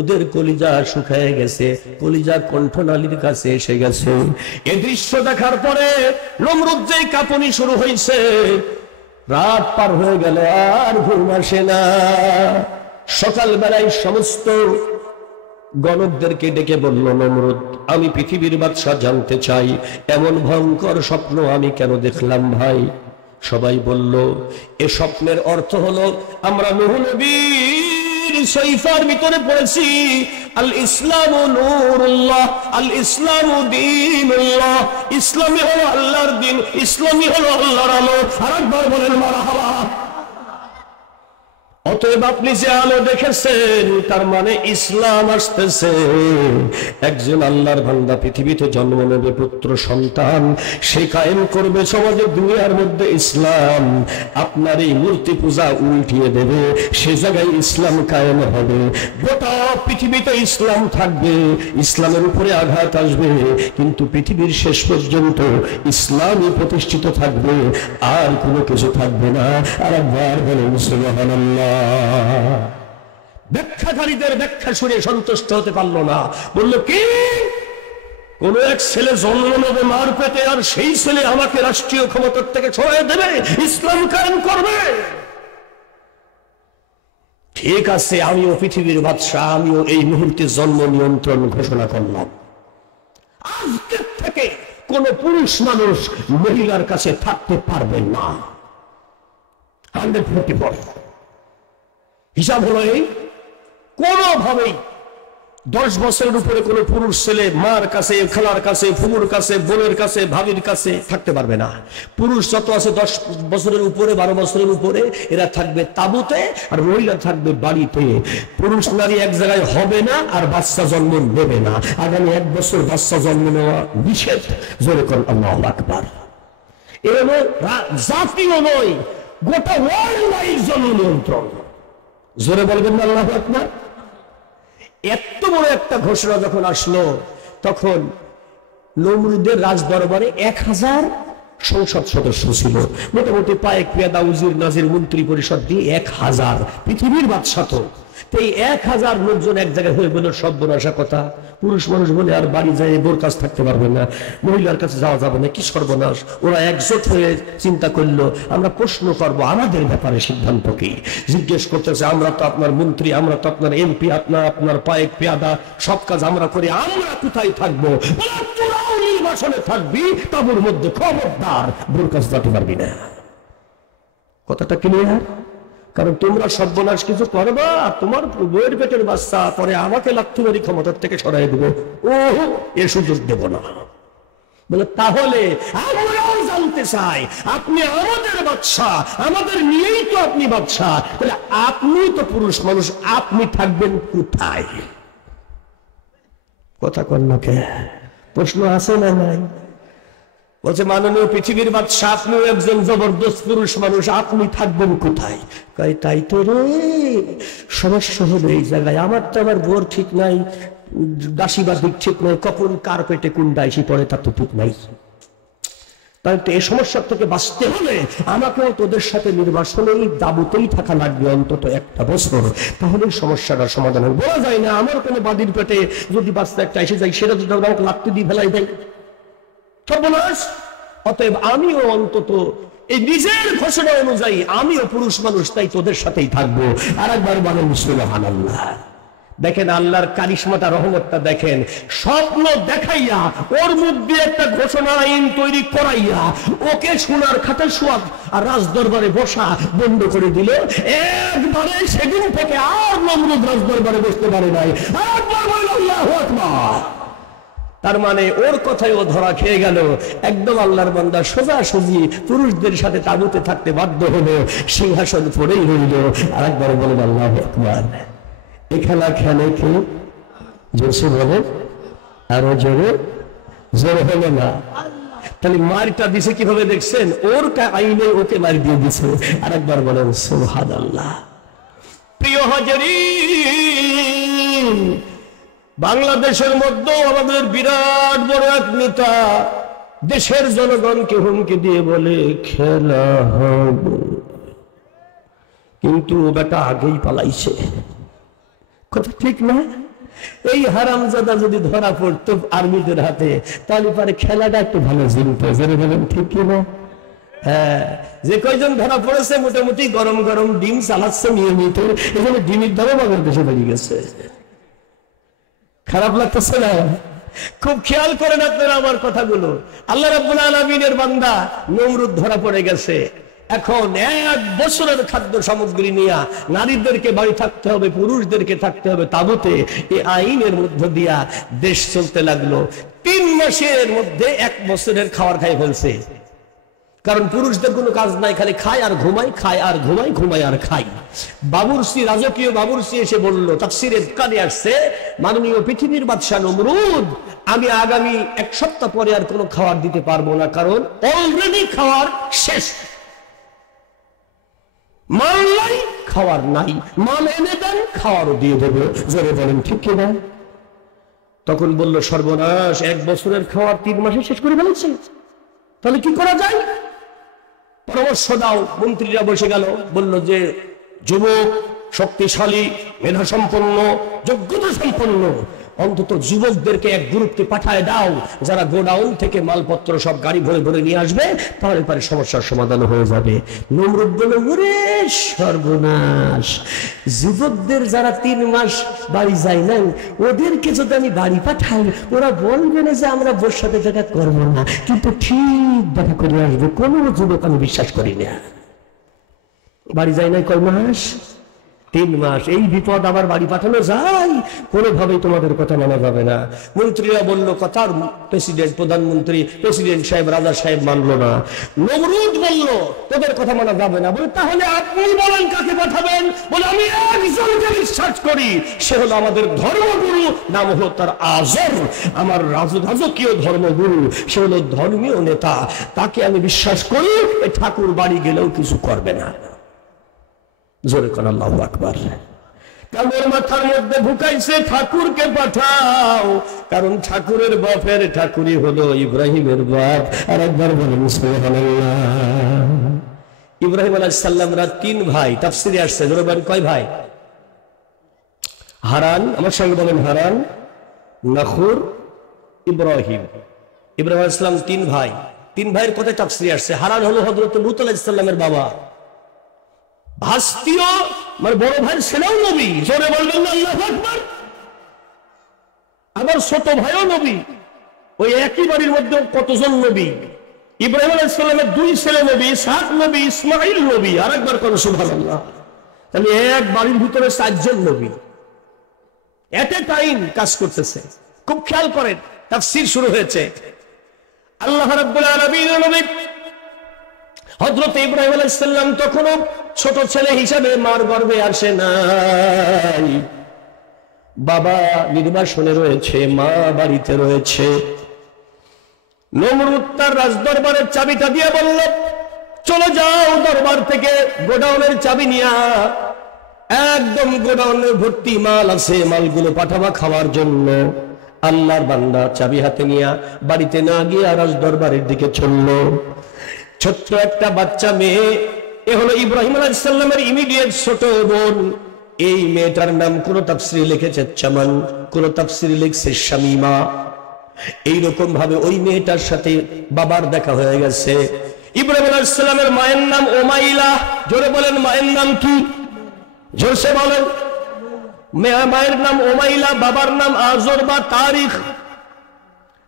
ওদের কলিজা শুকায় গেছে, কলিজা কণ্ঠনালীর কাছে এসে গেছে। এই দৃশ্য দেখার পরে নমরুদ যেই কাঁপুনি শুরু হয়েছে, রাত পার হয়ে গেল আর ঘুম আসে না। সকালবেলায় সমস্ত গণকদেরকে ডেকে বলল, নমরুদ, আমি পৃথিবীর বাদশা জানতে চাই এমন ভয়ঙ্কর স্বপ্ন আমি কেন দেখলাম ভাই? সবাই বলল, এ স্বপ্নের অর্থ হলো আমরা নূহ নবীর সহিফার ভিতরে পড়েছি, আল ইসলামু নূরুল্লাহ, আল ইসলামু দীনুল্লাহ, ইসলামই হলো আল্লাহর দ্বীন, ইসলামই হলো আল্লাহর আলো। আরেকবার বলেন মারহাবা। অতএব আপনি যে আলো দেখেছেন তার মানে ইসলাম আসতেছে। একজন আল্লাহর বান্দা পৃথিবীতে জন্ম নেবে, পুত্র সন্তান, সে কায়েম করবে সমাজে দুনিয়ার মধ্যে ইসলাম। আপনার এই মূর্তি পূজা উল্টিয়ে দেবে, সে জায়গায় ইসলাম কায়েম হবে। গোটা পৃথিবীতে ইসলাম থাকবে, ইসলামের উপরে আঘাত আসবে, কিন্তু পৃথিবীর শেষ পর্যন্ত ইসলামই প্রতিষ্ঠিত থাকবে, আর কোনো কিছু থাকবে না। আর একবার বলেন সুবহানাল্লাহ। ব্যাখ্যাকারীদের ব্যাখ্যা শুনে সন্তুষ্ট হতে পারল না। বলল, কি কোন এক ছেলে জন্ম নেবে মার পেটে, আর সেই ছেলে আমাকে রাষ্ট্রীয় ক্ষমতার থেকে ছড়াই দেবে, ইসলাম কায়েম করবে? ঠিক আছে, আমিও পৃথিবীর বাদশা, আমিও এই মুহূর্তে জন্ম নিয়ন্ত্রণ ঘোষণা করলাম। আজকে থেকে কোন পুরুষ মানুষ মহিলার কাছে থাকতে পারবে না। 144 হিসাব হলো এই, কোনোভাবেই 10 বছরের উপরে কোন পুরুষ ছেলে মার কাছে, খালার কাছে, ফুফুর কাছে, বোনের কাছে, ভাবির কাছে থাকতে পারবে না। পুরুষ যত আছে 10 বছরের উপরে, 12 বছরের উপরে, এরা থাকবে তাঁবুতে, আর মহিলা থাকবে বাড়িতে। পুরুষ নারী এক জায়গায় হবে না, আর বাচ্চা জন্ম নেবে না। আগামী 1 বছর বাচ্চা জন্ম নেওয়া নিষেধ। জোরে করেন আল্লাহু আকবার। এর জাতীয় নয়, গোটা ওয়ার্ল্ড ওয়াইড জন্ম নিয়ন্ত্রণ। জোরে বলবেন না আল্লাহু আকবার। এত বড় একটা ঘোষণা যখন আসলো, তখন নমরুদের রাজ দরবারে 1000 সংসদ সদস্য ছিল। মোটামুটি পায়েক পেয়াদা, উজির, নাজির, মন্ত্রী পরিষদ দিয়ে 1000। পৃথিবীর বাদশা তো। এই 1000 লোকজন এক জায়গায় হয়ে বলল, সর্বনাশা কথা। পুরুষ মানুষ বলে আর বাড়ি যায় বোর কাছে থাকতে পারবে না, মহিলার কাছে যাওয়া যাবে না, কি সর্বনাশ। ওরা একজোট হয়ে চিন্তা করলো, আমরা প্রশ্ন করব আমাদের ব্যাপারে সিদ্ধান্ত কি। জিজ্ঞেস করতেছে, আমরা তো আপনার মন্ত্রী, আমরা তো আপনার এমপি, আপনার পায়েক পেয়াদা, সব কাজ আমরা করি, আমরা কোথায় থাকবো? তোরাও নির্বাসনে থাকবি, তাবুর মধ্যে, খবরদার বোর কাছে যেতে পারবি না। কথাটা ক্লিয়ার? কারণ তোমরা সর্বনাশ কিছু করবা, তোমার বইয়ের পেটের বাচ্চা পরে আমাকে লাথি ক্ষমতার থেকে সরাই দেবো, ও এ সুযোগ দেব না। বলে, তাহলে আমরাও জানতে চাই, আপনি আমাদের বাদশা, আমাদের নিয়েই তো আপনি বাদশা, তাহলে আপনি তো পুরুষ মানুষ, আপনি থাকবেন কোথায়? কথা কন না কে? প্রশ্ন আছে না নাই? বলছে, মাননীয় পৃথিবীর বাদশা, আপনিও একজন জবরদস্ত পুরুষ মানুষ, আপনি থাকবেন কোথায়? কয়, তাই তো রে, সমস্যা হবে এই জায়গায়। আমার তো আমার বোর ঠিক নাই, দাসী বা দিক ঠিক নাই, কখন কার পেটে কোন দাসী পড়ে তার তো ঠিক নাই। তাই তো এই সমস্যার থেকে বাঁচতে হলে আমাকেও তোদের সাথে নির্বাসনেই দাবুতেই থাকা লাগবে অন্তত 1 বছর, তাহলে সমস্যাটার সমাধান হবে। বলা যায় না আমার কোনো বাদির পেটে যদি বাচ্চা একটা এসে যায়, সেটা যদি আমাকে লাত্তি দিয়ে ফেলাই দেয়, সর্বনাশ। অতএব আমিও অন্তত এই নিজের ঘোষণা অনুযায়ী আমিও পুরুষ মানুষ, তাই তোদের সাথেই থাকবো। আর একবার বলেন সুবহানাল্লাহ। দেখেন আল্লাহর কারিশমাটা, রহমতটা দেখেন। স্বপ্ন দেখাইয়া ওর মুখ দিয়ে একটা ঘোষণা আইন তৈরি করাইয়া ওকে সোনার খাতে শোয়া আর রাজ দরবারে বসা বন্ধ করে দিল। একবারে সেদিন থেকে আর নমরুদ রাজ দরবারে বসতে পারে নাই। আর একবার বলেন আল্লাহু আকবার। তার মানে ওর কথাই ও ধরা খেয়ে গেল। একদম আল্লাহর বান্দা সোজাসুজি পুরুষদের সাথে তাঁবুতে থাকতে বাধ্য হলো, সিংহাসন পড়েই রইল। আর একবার বলেন আল্লাহু আকবার। এ খেলা খেলে কি জোরসে বলে, আরো জোরে, জোরে হলো না। তাহলে মারটা দিছে কিভাবে দেখছেন? ওর আইনে ওকে মার দিয়ে দিছে। আর একবার বলেন সুবহানাল্লাহ। প্রিয় হাজিরিন, বাংলাদেশের মধ্যে আমাদের বিরাট বড় এক নেতা দেশের জনগণকে হুমকি দিয়ে বলে খেলা হবে, কিন্তু বেটা আগেই পালাইছে। কথা ঠিক না? এই হারামজাদা যদি ধরা পড়তো আর্মিদের হাতে, তাহলে পরে খেলাটা একটু ভালো জিনতো। ঠিক কিনা? হ্যাঁ, যে কয়জন ধরা পড়েছে মোটামুটি গরম গরম ডিম চালাচ্ছে নিয়মিত, এখানে ডিমের দামও বাংলাদেশে বেড়ে গেছে। খারাপ লাগতেছে না? খুব খেয়াল করেন আপনারা আমার কথাগুলো। আল্লাহ রাব্বুল আলামিনের বান্দা নমরুদ ধরা পড়ে গেছে। এখন 1 বছরের খাদ্য সামগ্রী নিয়ে নারীদেরকে বাড়ি থাকতে হবে, পুরুষদেরকে থাকতে হবে তাবুতে। এই আইনের মধ্য দিয়া দেশ চলতে লাগলো। 3 মাসের মধ্যে 1 বছরের খাবার খাই ফেলছে। কারণ পুরুষদের কোনো কাজ নাই, খালি খায় আর ঘুমায়, খায় আর ঘুমায়, ঘুমায় আর খায়। বাবুরসি, রাজকীয় বাবুরসি এসে বলল, তাফসীরে কানে আসছে, মাননীয় পৃথিবীর বাদশা নমরুদ, আমি আগামী 1 সপ্তাহ পরে আর কোনো খাবার দিতে পারবো না, কারণ অলরেডি খাবার শেষ। মাল নাই, খাবার নাই, মাল এনে দেন, খাওয়ারও দিয়ে দেবো। জোরে বলেন ঠিক কিনা? তখন বলল, সর্বনাশ, 1 বছরের খাবার 3 মাসে শেষ করে ফেলেছে, তাহলে কি করা যায়? পরামর্শ দাও। মন্ত্রীরা বসে গেল, বলল যে যুবক, শক্তিশালী, মেধা সম্পন্ন, যোগ্যতা সম্পন্ন অন্তত যুবকদেরকে এক গ্রুপকে পাঠায় দাও, যারা গোডাউন থেকে মালপত্র সব গাড়ি ভরে ভরে নিয়ে আসবে, তাহলে পরে সমস্যার সমাধান হয়ে যাবে। নমরুদ বলল, ওরে সর্বনাশ, যুবকদের যারা 3 মাস বাড়ি যায় নাই, ওদেরকে যদি আমি বাড়ি পাঠাই, ওরা বলবে না যে আমরা বোর সাথে দেখা করবো না, কিন্তু ঠিক দেখা করে আসবে। কোনো যুবক আমি বিশ্বাস করি না। বাড়ি যায় নাই কয় মাস? 3 মাস। এই বিপদ আবার বাড়ি পাঠানো যায়? কোনোভাবেই তোমাদের কথা মানা যাবে না। মন্ত্রীরা বলল, কথার প্রেসিডেন্ট, প্রধানমন্ত্রী, প্রেসিডেন্ট সাহেব, রাজা সাহেব মানলো না। নমরুদ বলল, তোদের কথা মানা যাবে না। বলে, তাহলে আপনি বলেন কাকে পাঠাবেন? বলে, আমি একজনকে বিশ্বাস করি, সে হলো আমাদের ধর্মগুরু, নাম হলো তার আজর, আমার রাজকীয় ধর্মগুরু, সে হলো ধর্মীয় নেতা, তাকে আমি বিশ্বাস করি। ঠাকুর বাড়ি গেলেও কিছু করবে না। জোরে কোন আল্লাহু আকবার। কামের মাথার মধ্যে ঢুকাইছে, ঠাকুরকে পাঠাও, কারণ ঠাকুরের বাপের ঠাকুরই হলো ইব্রাহিমের বাপ। আর একবার বলেন সুবহানাল্লাহ। ইব্রাহিম আলাইহিস সালামরা 3 ভাই, তাফসীরে আসছে। জোরে বলেন কয় ভাই? হারান, আমার সঙ্গে বলেন, হারান, নাখুর, ইব্রাহিম। ইব্রাহিম আলাইহিস সালাম 3 ভাই। 3 ভাইয়ের কথা তাফসীরে আসছে। হারান হলো হযরত লূত আলাইহিস সালামের বাবা, ভাস্তীয়, মানে বড় ভাইয়ের ছেলেও নবী। জোরে বলবেন না আল্লাহু আকবার। আবার ছোট ভাইও নবী। ওই একই বাড়ির মধ্যে কতজন নবী? ইব্রাহিম আলাইহিস সালামের 2 ছেলে নবী, ইসহাক নবী, ইসমাঈল নবী। আরেকবার কোন সুবহানাল্লাহ। তাহলে এক বাড়ির ভিতরে 4 জন নবী এট এ টাইম কাজ করতেছে। খুব খেয়াল করেন, তাফসীর শুরু হয়েছে। আল্লাহ রাব্বুল আলামিনের নবী হযরত ইব্রাহিম আলাইহিস সালাম তখনও ছোট ছেলে হিসাবে মার গর্ভে আসে নাই। বাবা নির্বাসনে রয়েছে, মা বাড়িতে রয়েছে। নমরুদ তার রাজদরবারের চাবিটা দিয়ে বলল, চলে যাও দরবার থেকে গোডাউনের চাবি নিয়া, একদম গোডাউনের ভর্তি মাল আছে, মালগুলো পাঠাবা খাওয়ার জন্য। আল্লাহর বান্দা চাবি হাতে নিয়া বাড়িতে না গিয়ে রাজদরবারের দিকে চলল। ছোট্ট একটা বাচ্চা মেয়ে, এ হলো ইব্রাহিম আলাইহিস সালামের ইমিডিয়েট ছোট বোন। এই মেয়েটার নাম কোন তাফসীরে লিখেছে চামান, কোন তাফসীরে লিখছে শামীমা। এইরকম ভাবে ওই মেয়েটার সাথে বাবার দেখা হয়ে গেছে। ইব্রাহিম আলাইহিস সালামের মায়ের নাম উমাইলা। জোরে বলেন, মায়ের নাম কি? জোরসে বলেন। মায়ের নাম উমাইলা, বাবার নাম আজর বা তারিখ।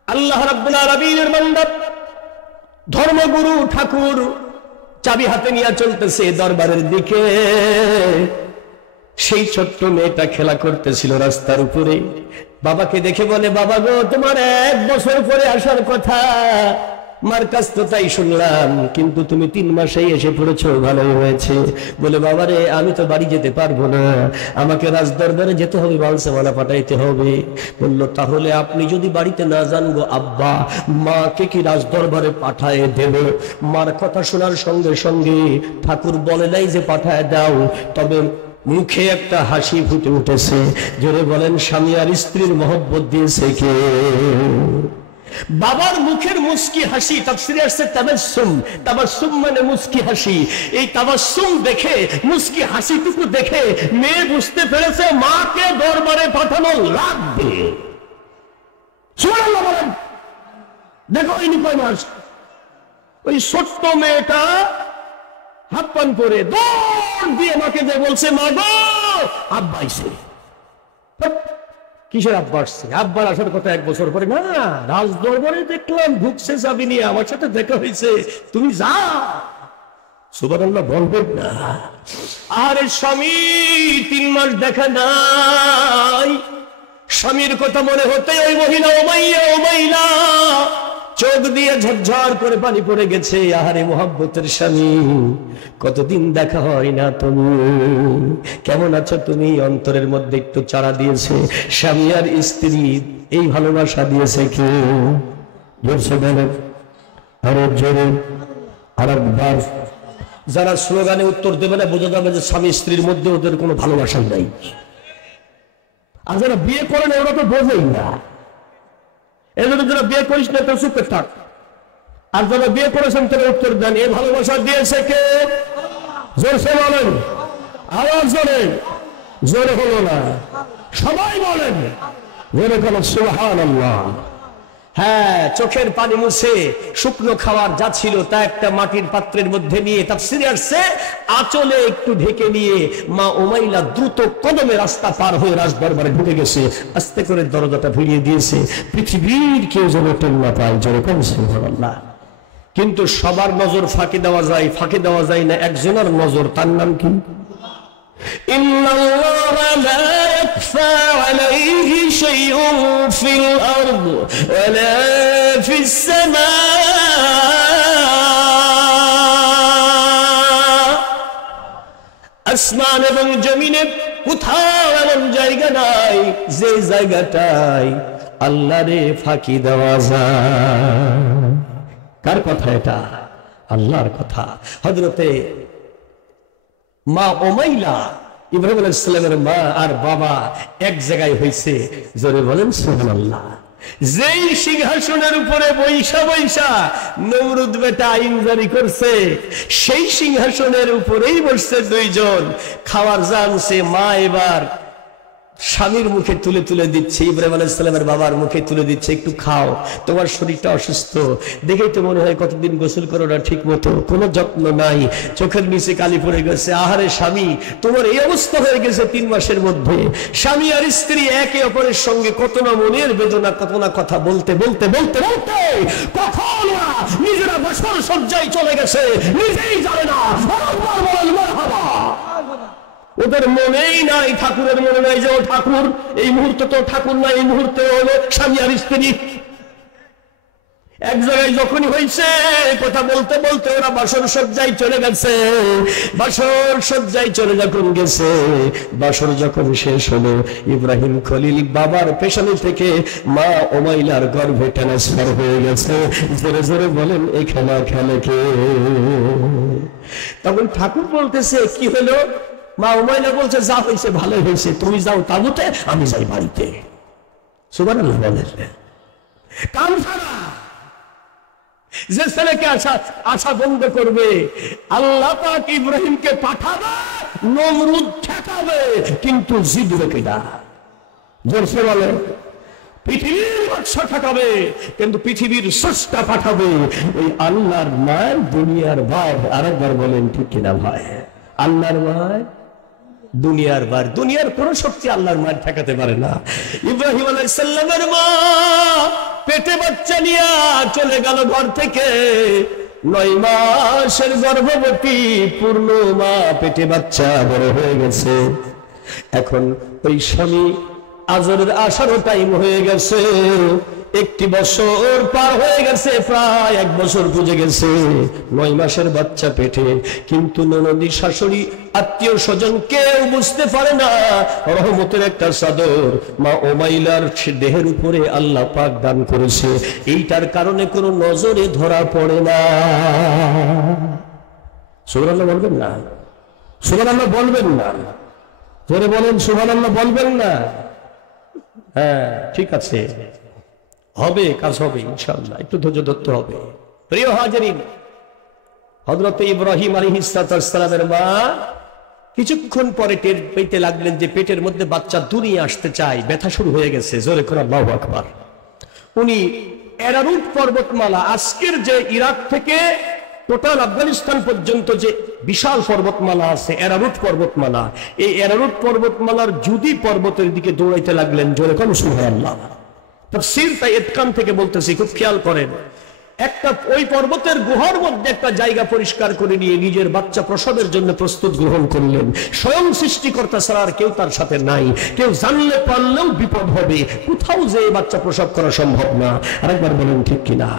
আল্লাহ রাব্বুল আলামিনের বান্দা, ধর্মগুরু ঠাকুর চাবি হাতে নিয়ে চলতেছে দরবারের দিকে। সেই ছোট্ট মেয়েটা খেলা করতেছিল রাস্তার উপরে। বাবাকে দেখে বলে, বাবা গো, তোমার 1 বছর পরে আসার কথা, মার কাছ তো তাই শুনলাম, কিন্তু তুমি 3 মাসেই এসে পড়েছো, ভালোই হয়েছে। বলে, বাবারে, আমি তো বাড়ি যেতে পারবো না, আমাকে রাজদরবারে যেতে হবে, বালসামানা পাঠাইতে হবে। বলল, তাহলে আপনি যদি বাড়িতে না যান গো আব্বা, মাকে কি রাজদরবারে পাঠায় দেবে? মার কথা শোনার সঙ্গে সঙ্গে ঠাকুর বলে নাই যে পাঠায় দাও, তবে মুখে একটা হাসি ফুটে উঠেছে। জোরে বলেন, স্বামী আর স্ত্রীর মহব্বত দিয়েছে কে? বাবার মুখের মুস্কি হাসি তাফসিরে আসছে তাবাসসুম, তাবাসসুম মানে মুস্কি হাসি। এই তাবাসসুম দেখে, মুস্কি হাসিটুকু দেখে মেয়ে বুঝতে পেরেছে মাকে দরবারে পাঠানো লাগবে। সুবহানাল্লাহ বলেন। দেখো ইনি কয় মাস, ওই ছোট্ট মেয়েটা হাত পান করে দৌড় দিয়ে মাকে যে বলছে, মা গো আব্বা আইছে। কিসের আব্বা আসছে? আব্বার আসার কথা 1 বছর পরে। না, রাজ দরবারে দেখলাম ঢুকছে চাবি নিয়ে, আমার সাথে দেখা হয়েছে, তুমি যা। সুবহানাল্লাহ বলবেন না। আরে স্বামী 3 মাস দেখা নাই, স্বামীর কথা মনে হতে ওই মহিলা উমাইয়া চোখ দিয়ে ঝরঝর করে পানি পড়ে গেছে। আহারে মোহাব্বতের স্বামী, কতদিন দেখা হয় না, তুমি কেমন আছো? তুমি অন্তরের মধ্যে একটু চাড়া দিয়েছে স্বামী আর স্ত্রী, এই ভালোবাসা দিয়েছে কে? জোরসে বলেন, আরো জোরে আরেকবার। যারা স্লোগানে উত্তর দেবে না, বোঝা যাবে যে স্বামী স্ত্রীর মধ্যে ওদের কোনো ভালোবাসা নাই। আর যারা বিয়ে করেন ওরা তো বোঝেই না। এজন্য যারা বিয়ে করিস না তারা চুপে থাক, আর যারা বিয়ে করেছেন তারা উত্তর দেন, এই ভালোবাসা দিয়েছে কে? জোরসে বলেন, আওয়াজ জোরে। জোরে হলো না, সবাই বলেন জোরে কোন সুবহানাল্লাহ। হ্যাঁ, চোখের পানি মুছে শুকনো খাবার যা ছিল তা একটা মাটির পাত্রের মধ্যে নিয়ে, তাফসীরে আসছে আঁচলে একটু ঢেকে নিয়ে মা উমাইলা দ্রুত কদমে রাস্তা পার হয়ে রাজদরবারে ঢুকে গেছে। আস্তে করে দরজাটা ভিড়িয়ে দিয়েছে, পৃথিবীর কেউ যেন টের না পায়। জোরে কোন সুবহানাল্লাহ। কিন্তু সবার নজর ফাঁকি দেওয়া যায় না, একজনের নজর, তার নাম কি? ইন্নাল্লাহা লা ইয়াখফা আলাইহি শাইউন ফিল আরদ ওয়ালা ফিস সামা। আসমান এবং জমিনে কোথাও এমন জায়গা নাই যে জায়গাটায় আল্লাহরে ফাঁকি দেওয়া যায়। কার কথা এটা? আল্লাহর কথা। হযরতে মা উমাইলা, ইব্রাহিম আলাইহিস সালামের মা আর বাবা এক জায়গায় হইছে। জোরে বলেন সুবহানাল্লাহ। যেই সিংহাসনের উপরে বৈশা নমরুদ বেটা আইন জারি করছে, সেই সিংহাসনের উপরেই বসছে 2 জন। খাওয়ার জানছে মা এবার স্বামীর মুখে তুলে তুলে দিচ্ছে, ইব্রাহিম আলাইহিস সালামের বাবার মুখে তুলে দিচ্ছে, একটু খাও, তোমার শরীরটা অসুস্থ, দেখেই তো মনে হয় কতদিন গোসল করো না ঠিক মতো, কোনো যত্ন নাই, চোখের নিচে কালি পড়ে গেছে। আহারে স্বামী, তোমার এই অবস্থা হয়ে গেছে 3 মাসের মধ্যে। স্বামী আর স্ত্রী একে অপরের সঙ্গে কত না মনের বেদনা, কত না কথা বলতে বলতে বলতে বলতে কখন নিজেরা বছর সজ্জায় চলে গেছে নিজেই জানে না। বলেন মারহাবা। ওদের মনেই নাই, ঠাকুরের মনে নাই যে ও ঠাকুর। এই মুহূর্তে তো ঠাকুর না, এই মুহূর্তে হলো স্বামী আর স্ত্রী। এক জায়গায় যখনই হয়েছে কথা বলতে বলতে ওরা বাসর সজ্জায় চলে গেছে। বাসর সজ্জায় চলে যখন গেছে, বাসর যখন শেষ হলো, ইব্রাহিম খলিল বাবার পেছনে থেকে মা উমাইলার গর্ভে ট্রান্সফার হয়ে গেছে। জোরে জোরে বলেন, এই খেলা খেলে কে? তখন ঠাকুর বলতেছে, কি হলো? মা উমাইলা বলছে, যা হয়েছে ভালো হয়েছে, তুমি যাও তাঁবুতে, আমি যাই বাড়িতে। সুবহানাল্লাহ বলেন। কাম ছাড়া যে ছেলেকে আশা বন্ধ করবে, আল্লাহ পাক ইব্রাহিমকে পাঠাবে, নমরুদ ঠেকাবে, কিন্তু জিদবে কিনা? জোরসে বলে, পৃথিবীর বাদশা ঠেকাবে, কিন্তু পৃথিবীর স্রষ্টা পাঠাবে। ওই আল্লাহর মায়ের দুনিয়ার ভাই। আরেকবার বলেন ঠিক কিনা ভাই? আল্লাহর মায় দুনিয়ার বার। দুনিয়ার কোন শক্তি আল্লাহর মায়ের ঠেকাতে পারে না। ইব্রাহিম আলাইহিস সালামের মা পেটে বাচ্চা নিয়ে চলে গেল ঘর থেকে। 9 মাসের গর্ভবতী, পূর্ণ মা, পেটে বাচ্চা বড় হয়ে গেছে। এখন ওই স্বামী আজরের আসারও টাইম হয়ে গেছে। 1 বছর পার হয়ে গেছে, প্রায় 1 বছর বুঝে গেছে। 9 মাসের বাচ্চা পেটে, কিন্তু ননদী, শাশুড়ি, আত্মীয় স্বজন কেউ বুঝতে পারে না। রহমতের একটা চাদর মা উমাইলার দেহের উপরে আল্লাহ পাক দান করেছে। এইটার কারণে কোনো নজরে ধরা পড়ে না। সুবহানাল্লাহ বলবেন না? সুবহানাল্লাহ বলবেন না? জোরে বলেন, সুবহানাল্লাহ বলবেন না? হ্যাঁ ঠিক আছে। হবে, কাজ হবে ইনশাআল্লাহ, একটু ধৈর্য ধরতে হবে। প্রিয় হাজিরিন, হযরত ইব্রাহিম আলাইহিস সালামের মা কিছুক্ষণ পরে টের পেতে লাগলেন যে পেটের মধ্যে বাচ্চা দুনিয়া আসতে চায়, ব্যথা শুরু হয়ে গেছে। জোরে করে আল্লাহু আকবার। উনি অ্যারারুট পর্বতমালা, আজকের যে ইরাক থেকে টোটাল আফগানিস্তান পর্যন্ত যে বিশাল পর্বতমালা আছে অ্যারারুট পর্বতমালা, এই অ্যারারুট পর্বতমালার জুদি পর্বতের দিকে দৌড়াইতে লাগলেন। জোরে কোন সুবহানাল্লাহ। তাফসীর তাই ইতকান থেকে বলতেছি, খুব খেয়াল করেন। একটা ওই পর্বতের গুহার মধ্যে একটা জায়গা পরিষ্কার করে নিয়ে নিজের বাচ্চা প্রসবের জন্য প্রস্তুত গ্রহণ করলেন। স্বয়ং সৃষ্টিকর্তা ছাড়া আর কেউ তার সাথে নাই। কেউ জানলে পারলেও বিপদ হবে, কোথাও যে বাচ্চা প্রসব করা সম্ভব না। আরেকবার বলেন ঠিক কিনা?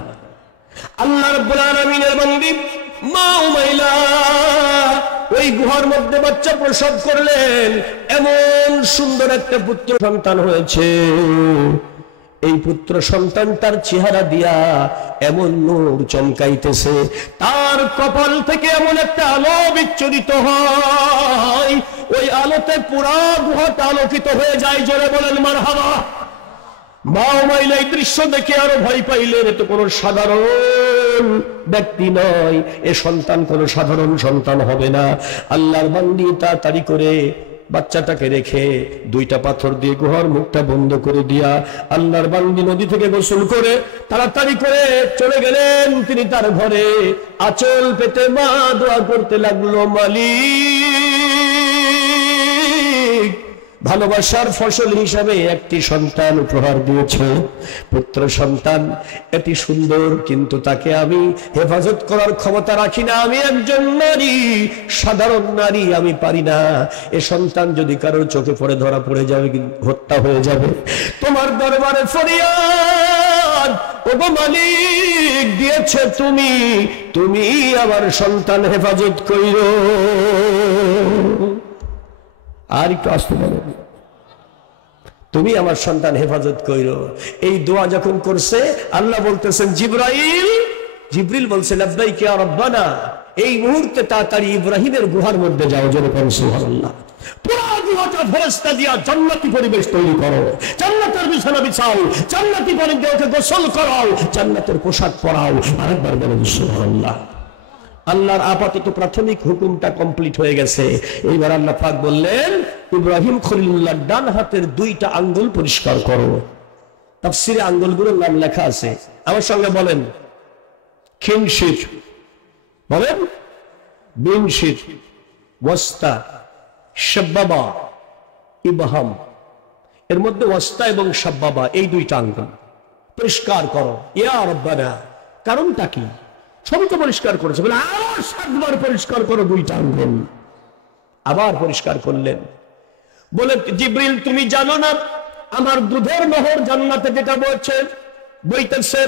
আল্লাহ রাব্বুল আলামিনের বান্দী মা উমাইলা ওই গুহার মধ্যে বাচ্চা প্রসব করলেন। এমন সুন্দর একটা পুত্র সন্তান হয়েছে। এই পুত্র সন্তান তার চেহারা দিয়া এমন নূর চমকাইতেছে, তার কপাল থেকে এমন একটা আলো বিচ্ছুরিত হয়, ওই আলোতে পুরা গুহাটা আলোকিত হয়ে যায়। জোরে বলেন মারহাবা। মা উমাইলা এই দৃশ্য দেখে আরো ভয় পাইলেন। এ তো কোনো সাধারণ ব্যক্তি নয়, এ সন্তান কোনো সাধারণ সন্তান হবে না। আল্লাহর বান্দী তাড়াতাড়ি করে বাচ্চাটাকে রেখে দুইটা পাথর দিয়ে গুহার মুখটা বন্ধ করে দিয়া আল্লাহর বান্দী নদী থেকে গোসল করে তাড়াতাড়ি করে চলে গেলেন তিনি তার ঘরে। আঁচল পেতে মা দোয়া করতে লাগলো, মালিক, ভালোবাসার ফসল হিসাবে একটি সন্তান উপহার দিয়েছে, পুত্র সন্তান। এটি সুন্দর, কিন্তু তাকে আমি হেফাজত করার ক্ষমতা রাখি না। আমি একজন নারী, সাধারণ নারী, আমি পারি না। এ সন্তান যদি কারোর চোখে পড়ে ধরা পড়ে যাবে, হত্যা হয়ে যাবে। তোমার দরবারে ফরিয়াদ, ওগো মালিক, দিয়েছে তুমি, তুমি আমার সন্তান হেফাজত কইরো। আর একটু আসতে পারো, তুমি আমার সন্তান হেফাজত কইরো। এই দোয়া যখন করছে, আল্লাহ বলতেছেন জিবরাইল, জিবরিল বলছে লাব্বাইক ইয়া রাব্বানা, এই মুহূর্তে তাড়াতাড়ি ইব্রাহিমের গুহার মধ্যে যাও। জোরে বলেন সুবহানাল্লাহ। পুরো গুহাটা ফেরেশতা দিয়া জান্নাতি পরিবেশ তৈরি করো, জান্নাতের বিছানা বিছাও, জান্নাতি পানিতে ওকে গোসল করাও, জান্নাতের পোশাক পরাও। আরেকবার বলেন সুবহানাল্লাহ। আল্লাহর আপাতত প্রাথমিক হুকুমটা কমপ্লিট হয়ে গেছে। এইবার আল্লাহ পাক বললেন, ইব্রাহিম খলিলুল্লাহর ডান হাতের দুইটা আঙ্গুল পরিষ্কার করো। তাফসীরে আঙ্গুলগুলোর নাম লেখা আছে, আমার সঙ্গে বলেন। খিনশির, বলেন বিনশির, ওয়াস্তা, শাব্বাবা, ইবহাম। এর মধ্যে ওয়াস্তা এবং শাব্বাবা এই দুইটা আঙ্গুল পরিষ্কার করো। ইয়া রাব্বানা, কারণটা কি? সবই তো পরিষ্কার করেছে, বলে আবার 7 বার পরিষ্কার করো দুইটা আঙ্গুল। আবার পরিষ্কার করলেন। বলে জিবরিল, তুমি জানো না আমার দুধের নহর জান্নাতে যেটা বইতেছে,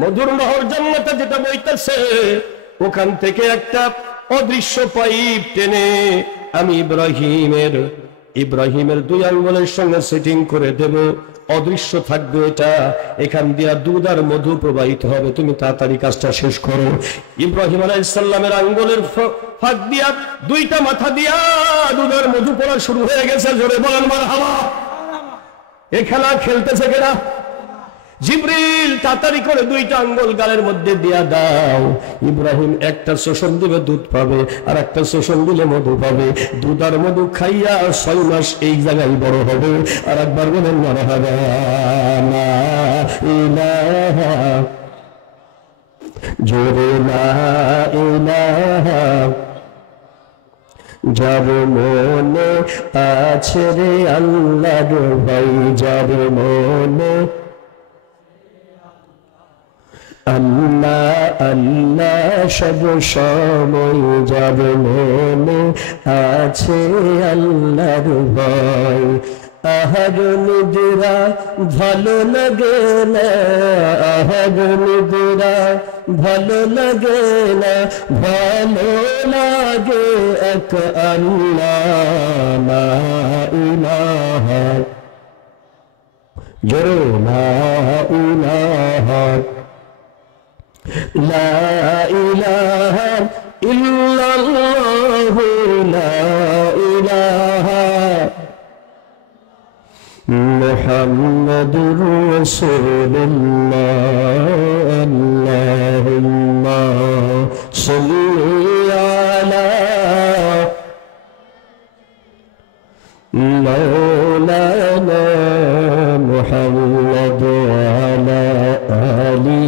মধুর নহর জান্নাতে যেটা বইতেছে, ওখান থেকে একটা অদৃশ্য পাইপ টেনে আমি ইব্রাহিমের 2 আঙ্গুলের সঙ্গে সেটিং করে দেব। অদৃশ্য থাকবে এটা, এখান দিয়া দুধ আর মধু প্রবাহিত হবে। তুমি তাড়াতাড়ি কাজটা শেষ করো। ইব্রাহিম আলাইহিস সালামের আঙ্গুলের ফাঁক দিয়া দুইটা মাথা দিয়া দুধ আর মধু পড়া শুরু হয়ে গেছে। জোরে বলেন মারহাবা। এই খেলা খেলতেছে কেনা? জিবরিল, তাড়াতাড়ি করে দুইটা আঙ্গুল গালের মধ্যে দিয়া দাও। ইব্রাহিম একটা শোষণ দিলে দুধ পাবে, আর একটা শোষণ দিলে মধু পাবে। দুধ আর মধু খাইয়া 6 মাস এই জায়গায় বড় হবে। আর একবার বলেন মারহাবা। লা ইলাহা, জোরে লা ইলাহা। যার মনে আছে রে আল্লাহর ভাই, যার মনে আল্লাহ আল্লাহ সব সময়, যার মনে আছে আল্লাহর ভয়। আহার নিদ্রা ভালো লাগে না, আহার নিদ্রা ভালো লাগে না, ভালো লাগে এক আল্লাহ। লা ইলাহা, জোরে লা ইলাহা, লা ইলাহা ইল্লাল্লাহু, লা ইলাহা মুহাম্মাদুর রাসূলুল্লাহ আল্লাহুম্মা সাল্লি আলা মাওলানা মুহাম্মাদ ওয়া আলা আলি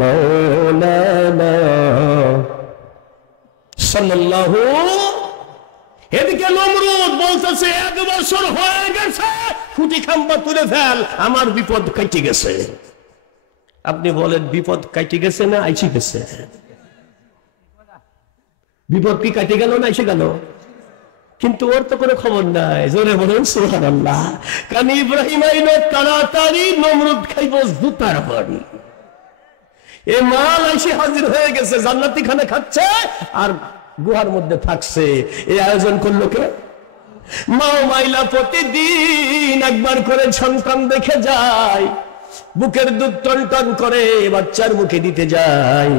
মাওলানা সাল্লাল্লাহু। এদিকে নমরুদ বলতেছে 1 বছর হয়ে গেছে, খুঁটি খাম্বা তুলে ফেল, আমার বিপদ কেটে গেছে। আপনি বলেন বিপদ কেটে গেছে না আইসে গেছে? বিপদ কি কেটে গেল না এসে গেল? কিন্তু ওর তো কোনো খবর নাই। জোরে বলেন সুবহানাল্লাহ। কারণ ইব্রাহিম আইলো তাড়াতাড়ি, নমরুদ খাইব জুতার বাড়ি। এ মাল এসে হাজির হয়ে গেছে, জান্নাতি খানা খাচ্ছে আর গুহার মধ্যে থাকছে। এই আয়োজন করলো কে? মা মাইলা প্রতিদিন একবার করে সন্তান দেখে যায়, বুকের দুধ টন টন করে বাচ্চার মুখে দিতে যায়।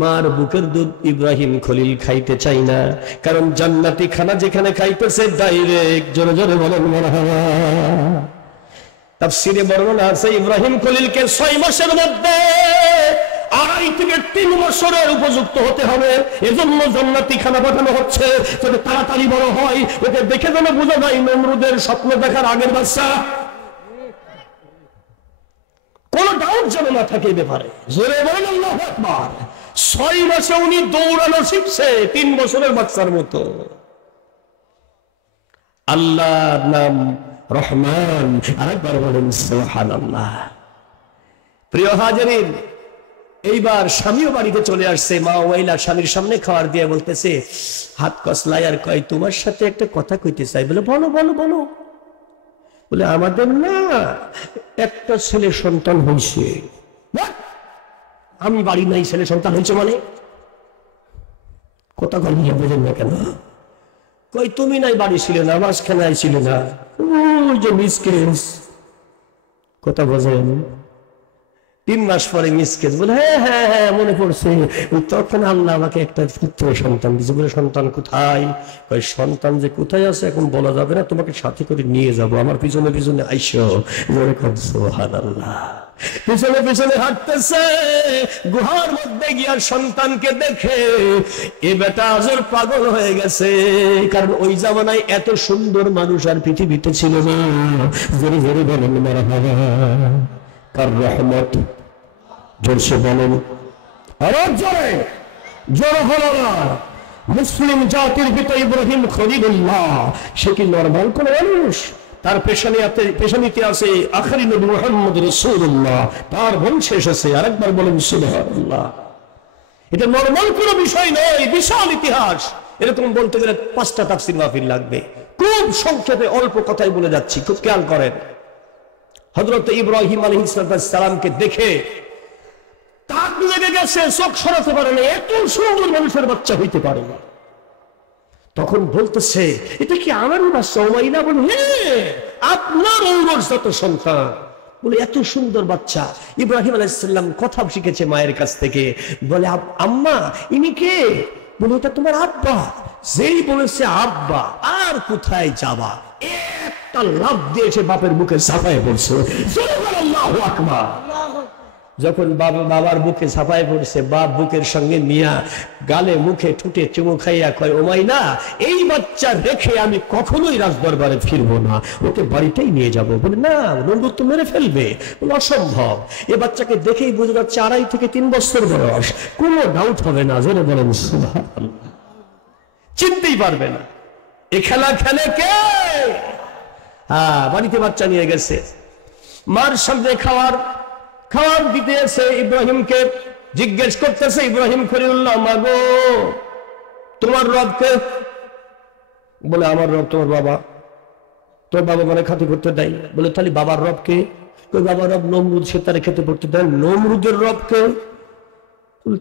মার বুকের দুধ ইব্রাহিম খলিল খাইতে চাই না, কারণ জান্নাতি খানা যেখানে খাইতেছে ডাইরেক্ট। জোরে জোরে বলেন মারহাবা। তাফসীরে বর্ণনা আছে ইব্রাহিম খলিলকে 6 মাসের মধ্যে 2.5 থেকে 3 বছরের উপযুক্ত হতে হবে। এজন্য জান্নাতি খানা পাঠানো হচ্ছে, যাতে তাড়াতাড়ি বড় হয়। ওকে দেখে যেন বোঝা যায় নমরুদের স্বপ্ন দেখার আগের বাচ্চা। কোন ডাউট যেন না থাকে এই ব্যাপারে। জোরে বলেন আল্লাহু আকবার। 6 মাসে উনি দৌড়ানো শিখছে 3 বছরের বাচ্চার মতো। আল্লাহর নাম রহমান, আরেকবার বলেন সুবহানাল্লাহ। প্রিয় হাজিরিন, এইবার স্বামীও বাড়িতে চলে আসছে। মা ওয়াইলা স্বামীর সামনে খাবার দিয়ে বলতেছে, হাত কসলাই আর কয়, তোমার সাথে একটা কথা কইতে চাই। বলে বলো বলো বলো। বলে আমাদের না একটা ছেলে সন্তান হয়েছে। আমি বাড়ি নাই, ছেলে সন্তান হয়েছে মানে? কথা কল নিয়ে বোঝেন না কেন? কই তুমি নাই, বাড়ি ছিল না, মাঝখানে ছিল না, ওই যে মিসকেস। কথা বোঝেন? 3 মাস পরে মিসকেস। বলে হ্যাঁ হ্যাঁ হ্যাঁ মনে পড়ছে, তখন আল্লাহ আমাকে একটা পুত্র সন্তান দিয়েছে। বলে সন্তান কোথায়? কই সন্তান যে কোথায় আছে এখন বলা যাবে না, তোমাকে সাথে করে নিয়ে যাব, আমার পিছনে পিছনে আইসো। বলে সুবহানাল্লাহ। পিছনে পিছনে হাঁটতেছে, গুহার মধ্যে গিয়া সন্তানকে দেখে এ বেটা আজর পাগল হয়ে গেছে। কারণ ওই জামানায় এত সুন্দর মানুষ আর পৃথিবীতে ছিল না। জোরে জোরে বলেন মারহাবা। কার রহমত? জোরসে বলেন, আরো জোরে জোরে হলো না। মুসলিম জাতির পিতা ইব্রাহিম খলিলুল্লাহ, সে কি নরমাল কোন মানুষ? তার পেশানিতে আছে আখরি নবী মুহাম্মদ রাসূলুল্লাহ, তার বংশে এসেছে। আরেকবার বলেন সুবহানাল্লাহ। এটা নরমাল কোনো বিষয় নয়, বিশাল ইতিহাস। এরকম বলতে গেলে 5টা তাফসীর মাহফিল লাগবে। খুব সংক্ষেপে অল্প কথাই বলে যাচ্ছি, খুব খেয়াল করেন। হযরত ইব্রাহিম আলাইহিস সালামকে দেখে তাক লেগে গেছে, চোখ সরাতে পারে না, এত সুন্দর মানুষের বাচ্চা হইতে পারে না। তখন বলতেছে, এটা কি আমার বাচ্চা? ওমাইনা বলে হ্যাঁ, আপনার ঔরসজাত সন্তান। বলে এত সুন্দর বাচ্চা। ইব্রাহিম আলাইহিস সালাম কথা শিখেছে মায়ের কাছ থেকে। বলে আম্মা ইনি কে? বলে এটা তোমার আব্বা। যেই বলেছে আব্বা, আর কোথায় যাবা, একটা লাফ দিয়েছে বাপের বুকে ঝাঁপায় পড়ছে। আল্লাহু আকবার। যখন বাবার বুকে ঝাঁপায় পড়ছে, বাপ বুকের সঙ্গে নিয়া গালে মুখে ঠুটে চুমু খাইয়া কয়, ওমাইনা এই বাচ্চা রেখে আমি কখনোই রাজদরবারে ফিরবো না, ওকে বাড়িতেই নিয়ে যাব। বলে না, নমরুদ তো মেরে ফেলবে। বলে অসম্ভব। এ বাচ্চাকে দেখেই বোঝা যাচ্ছে 2.5 থেকে 3 বছর বয়স, কোনো ডাউট হবে না। জোরে বলেন সুবহানাল্লাহ। চিনতেই পারবে না এ খেলা খেলে কে। বাড়িতে বাচ্চা নিয়ে গেছে, মার সামনে খাওয়ার দিতে এসে ইব্রাহিমকে জিজ্ঞেস করতেছে, ইব্রাহিম খলিলুল্লাহ, মাগো তোমার রবকে? বলে আমার রব তোমার বাবা। তোর বাবা মানে খাতি করতে দেয়। বলে তাহলে বাবার রবকে? কই বাবার রব নমরুদ, সে তারে খেতে পড়তে দেয়। নমরুদের রবকে?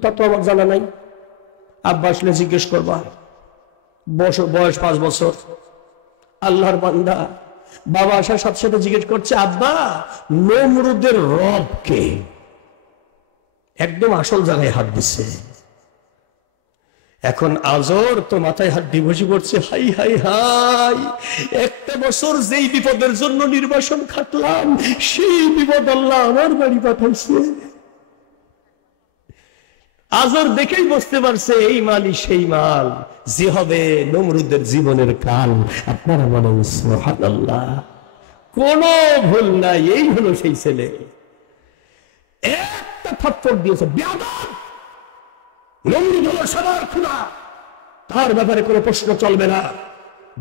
তা তো আমার জানা নাই। আব্বা আসলে জিজ্ঞেস করবা। বয়স 5 বছর। আল্লাহর বান্দা বাবা আসার সাথে সাথে জিজ্ঞেস করছে, আব্বা নমরুদের রব কে? একদম আসল জায়গায় হাত দিচ্ছে। এখন আজর তো মাথায় হাত দিয়ে বসে পড়ছে, হাই হাই হাই, একটা বছর যেই বিপদের জন্য নির্বাসন খাটলাম সেই বিপদ আল্লাহ আমার বাড়ি পাঠাইছে। আজর দেখেই বুঝতে পারছে এই মালই সেই মাল যে হবে নমরুদের জীবনের কাল। আপনারা বলেন সুবহানাল্লাহ। কোন ভুল নাই, এই হলো সেই ছেলে। একটা থাপ্পড় দিয়েছে, বেয়াদব। নমরুদ হলো সবার খোদা, তার ব্যাপারে কোনো প্রশ্ন চলবে না।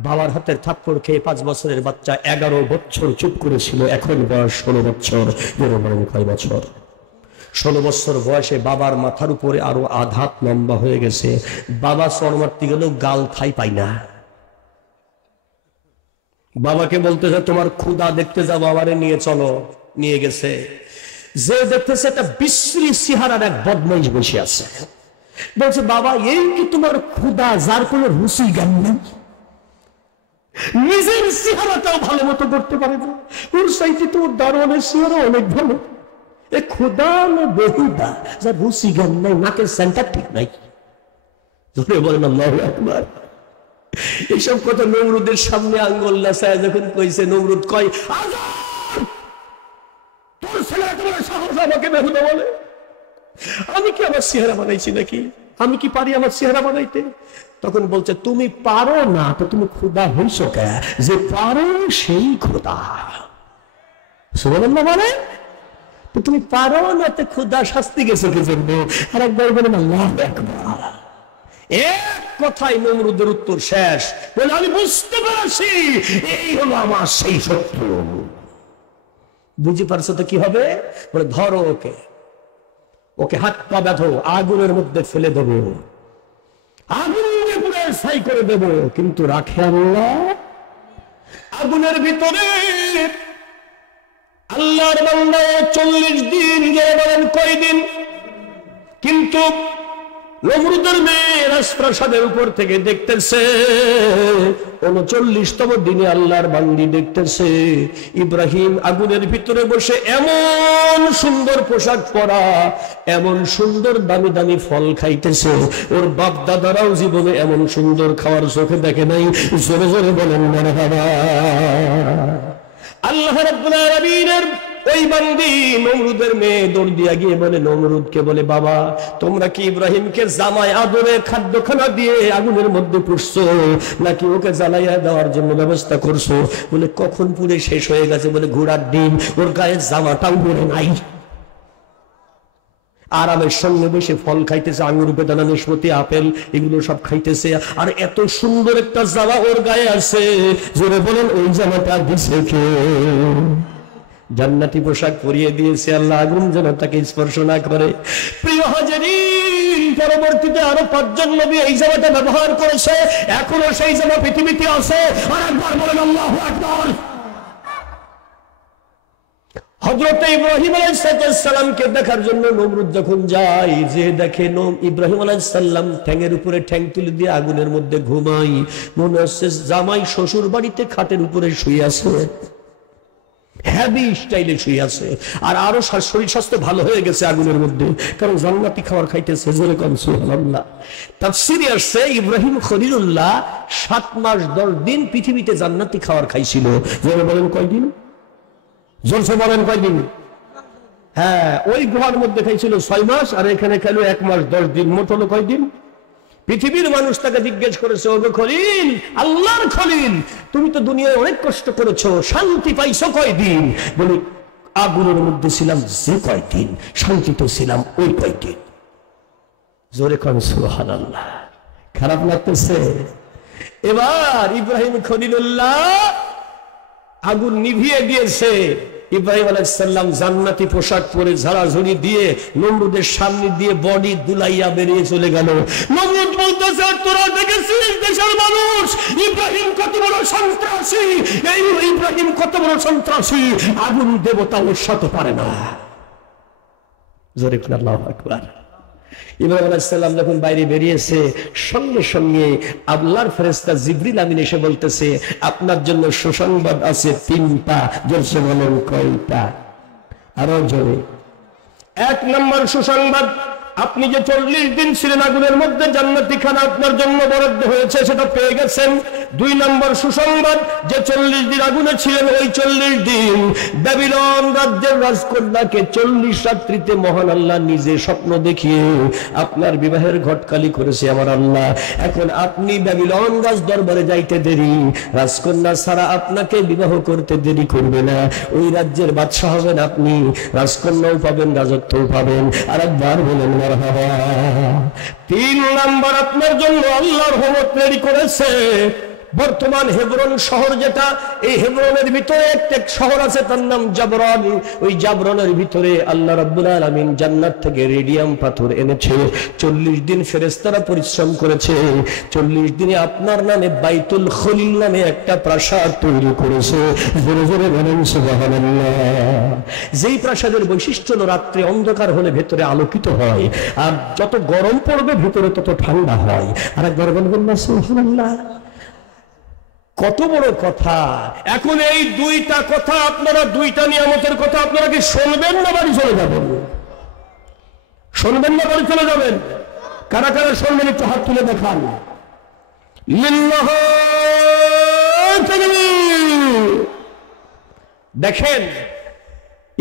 বাবার হাতের থাপ্পড় খেয়ে 5 বছরের বাচ্চা 11 বছর চুপ করেছিল, এখন বয়স 16 বছর। কয় বছর? 16 বছর বয়সে বাবার মাথার উপরে আরো আঘাত লম্বা হয়ে গেছে। বাবা চড় মারতে গেলেও গাল ঠাই পাই না। বাবাকে বলতেছে তোমার ক্ষুধা দেখতে যাবো, আমারে নিয়ে চলো। নিয়ে গেছে, যে দেখতেছে একটা বিশ্রী চেহারার এক বদমাইশ বসে আছে। বলছে বাবা এই কি তোমার ক্ষুধা যার কোনো রুচি জ্ঞান নেই? নিজের চেহারাটাও ভালো মতো করতে পারে না, ওর সাইতে তো দারোয়ানের চেহারা অনেক ভালো। এ ক্ষুধা না বেহুদা, যার রুচি জ্ঞান নাই, নাকের সেন্টার ঠিক নাই। ধরে বলেন আল্লাহু আকবার। এইসব কথা নমরুদের সামনে আঙ্গুল নাচায় যখন কইছে, নমরুদ কয় আজর, তোর ছেলে তোমার সাহস আমাকে বেহুদা বলে? আমি কি আমার চেহারা বানাইছি নাকি? আমি কি পারি আমার চেহারা বানাইতে? তখন বলছে তুমি পারো না তো তুমি ক্ষুধা হইছ কে? যে পারো সেই ক্ষুধা। সুবহানাল্লাহ। মানে তো তুমি পারো না তো ক্ষুধা শাস্তি গেছো কি জন্য? আর একবার বলেন আল্লাহু আকবার। এক কথাই নমরুদের উত্তর শেষ। বলে আমি বুঝতে পারছি এই হলো আমার সেই শত্রু। বুঝতে পারছো তো কি হবে? বলে ধরো ওকে, ওকে হাত পা বেঁধো, আগুনের মধ্যে ফেলে দেবো, আগুনে পুরো ছাই করে দেবো। কিন্তু রাখে আল্লাহ আগুনের ভিতরে আল্লাহর বান্দা 40 দিন। যারা বলেন কয়দিন? কিন্তু নমরুদের মেয়ে রাজপ্রাসাদের উপর থেকে দেখতেছে 39তম দিনে আল্লাহর বান্দি দেখতেছে ইব্রাহিম আগুনের ভিতরে বসে এমন সুন্দর পোশাক পরা, এমন সুন্দর দামি দামি ফল খাইতেছে। ওর বাপ দাদারাও জীবনে এমন সুন্দর খাওয়ার চোখে দেখে নাই। জোরে জোরে বলেন মারহাবা। আল্লাহ রাব্বুল আলামিনের ওই বান্দি নমরুদের মেয়ে দৌড় দিয়া গিয়ে বলে নমরুদকে, বলে বাবা তোমরা কি ইব্রাহিমকে জামাই আদরে খাদ্যখানা দিয়ে আগুনের মধ্যে পুষছো নাকি ওকে জ্বালাইয়া দেওয়ার জন্য ব্যবস্থা করছো? বলে কখন পুড়ে শেষ হয়ে গেছে। বলে ঘোড়ার ডিম, ওর গায়ে জামাটাও পরে নাই। আরামের সঙ্গে বসে ফল খাইতেছে, আঙ্গুর, বেদানা, নাশপাতি, আপেল, এগুলো সব খাইতেছে। আর এত সুন্দর একটা জামা ওর গায়ে আছে। জোরে বলেন ওই জামাটা দিছে কে? জান্নাতি পোশাক পরিয়ে দিয়েছে আল্লাহ, আগুন যেন তাকে স্পর্শ না করে। প্রিয় হাজিরিন, পরবর্তীতে আরো 5 জন নবী এই জামাটা ব্যবহার করেছে। এখনো সেই জামা পৃথিবীতে আছে। আর একবার বলেন আল্লাহু আকবার। হযরত ইব্রাহিম আলাইহিস সালামকে দেখার জন্য নমরুদ যখন যায়, যে দেখে ইব্রাহিম আলাইহিস সালাম ঠ্যাঙের উপরে ঠ্যাং তুলে দিয়ে আগুনের মধ্যে ঘুমাই। মনে হচ্ছে জামাই শ্বশুর বাড়িতে খাটের উপরে শুয়ে আছে, হেভি স্টাইলে শুয়ে আছে। আর আরো শরীর স্বাস্থ্য ভালো হয়ে গেছে আগুনের মধ্যে, কারণ জান্নাতি খাবার খাইতেছে। জোরে কোন সুবহানাল্লাহ। তাফসীরে আসছে ইব্রাহিম খলিলুল্লাহ 7 মাস 10 দিন পৃথিবীতে জান্নাতি খাবার খাইছিল। জোরে বলেন কয়দিন? জোরসে বলেন কয়দিন? হ্যাঁ, ওই গুহার মধ্যে খাইছিল 6 মাস, আর এখানে খাইলো 1 মাস 10 দিন। মোট হলো কয়দিন? পৃথিবীর মানুষ তাকে জিজ্ঞেস করেছে, ওগো খলিল, আল্লাহর খলিল, তুমি তো দুনিয়ায় অনেক কষ্ট করেছো, শান্তি পাইছো কয়দিন? বলি আগুনের মধ্যে ছিলাম যে কয়দিন, শান্তিতে ছিলাম ওই কয়দিন। জোরে কোন সুবহানাল্লাহ। খারাপ লাগতেছে? এবার ইব্রাহিম খলিলুল্লাহ আগুন নিভিয়ে দিয়েছে। ইব্রাহিম আলাইহিস সালাম জান্নাতি পোশাক পরে ঝাড়াঝুড়ি দিয়ে নমরুদের সামনে দিয়ে বডি দুলাইয়া বেরিয়ে চলে গেল। নমরুদ বলতেছে, তোরা দেখেছিস দেশের মানুষ ইব্রাহিম কত বড় সন্ত্রাসী, এই ইব্রাহিম কত বড় সন্ত্রাসী, আগুন দেবতা ওর সাথে পারে না। জোরে বলেন আল্লাহু আকবার। ইব্রাহিম আলাইহিস সালাম যখন বাইরে বেরিয়েছে, সঙ্গে সঙ্গে আল্লাহর ফেরেশতা জিবরিল আমিন এসে বলতেছে, আপনার জন্য সুসংবাদ আছে 3টা। জোরে বলেন কয়টা? আরো জোরে। 1 নম্বর সুসংবাদ, আপনি যে 40 দিন ছিলেন আগুনের মধ্যে, জান্নাতি খানা আপনার জন্য বরাদ্দ হয়েছে, সেটা পেয়ে গেছেন। 2 নম্বর সুসংবাদ, যে 40 দিন আগুনে ছিলেন, ওই 40 দিন ব্যাবিলন রাজ্যের রাজকন্যাকে 40 রাত্রিতে মহান আল্লাহ নিজে স্বপ্ন দেখিয়ে আপনার বিবাহের ঘটকালি করেছে আমার আল্লাহ। এখন আপনি ব্যাবিলন রাজ দরবারে যাইতে দেরি, রাজকন্যা ছাড়া আপনাকে বিবাহ করতে দেরি করবে না। ওই রাজ্যের বাদশা হবেন আপনি, রাজকন্যাও পাবেন, রাজত্বও পাবেন। আর একবার বলেন মারহাবা। 3 নাম্বার, আপনার জন্য আল্লাহর রহমত তৈরি করেছে। বর্তমান হেবরন শহর, যেটা এই হেবরনের ভিতরে একটা শহর আছে, তার নাম জাবরন। ওই জাবরনের ভিতরে আল্লাহ রাব্বুল আলামিন জান্নাত থেকে রেডিয়াম পাথর এনেছে। 40 দিন ফেরেশতারা পরিশ্রম করেছে। 40 দিনে আপনার নামে বাইতুল খলিল নামে একটা প্রাসাদ তৈরি করেছে। জোরে জোরে বলেন সুবহানাল্লাহ। যেই প্রাসাদের বৈশিষ্ট্য হলো রাত্রে অন্ধকার হলে ভেতরে আলোকিত হয়, আর যত গরম পড়বে ভেতরে তত ঠান্ডা হয়। আর একবার বলবেন না সুবহানাল্লাহ। কত বড় কথা! এখন এই 2টা কথা, আপনারা 2টা নিয়ামতের কথা আপনারা কি শুনবেন না বাড়ি চলে যাবেন? শুনবেন না বাড়ি চলে যাবেন? কারা কারা শুনবেন একটু হাত তুলে দেখান। দেখেন,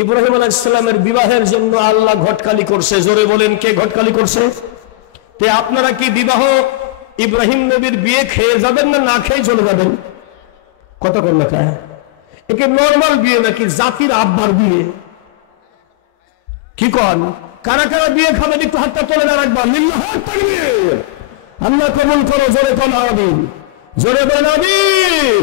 ইব্রাহিম আলাইহিস সালামের বিবাহের জন্য আল্লাহ ঘটকালি করছে। জোরে বলেন, কে ঘটকালি করছে? তে আপনারা কি বিবাহ ইব্রাহিম নবীর বিয়ে খেয়ে যাবেন না না খেয়ে চলে যাবেন? কত কোন লেখা? একে নরমাল বিয়ে নাকি জাতির আব্বার বিয়ে? কি কন? কারা কারা বিয়ে খাবেন একটু হাতটা তুলে না রাখবা। লিল্লাহি তাকবীর। আল্লাহ কবুল করো। জোরে কোন আমিন, জোরে বলেন আমিন।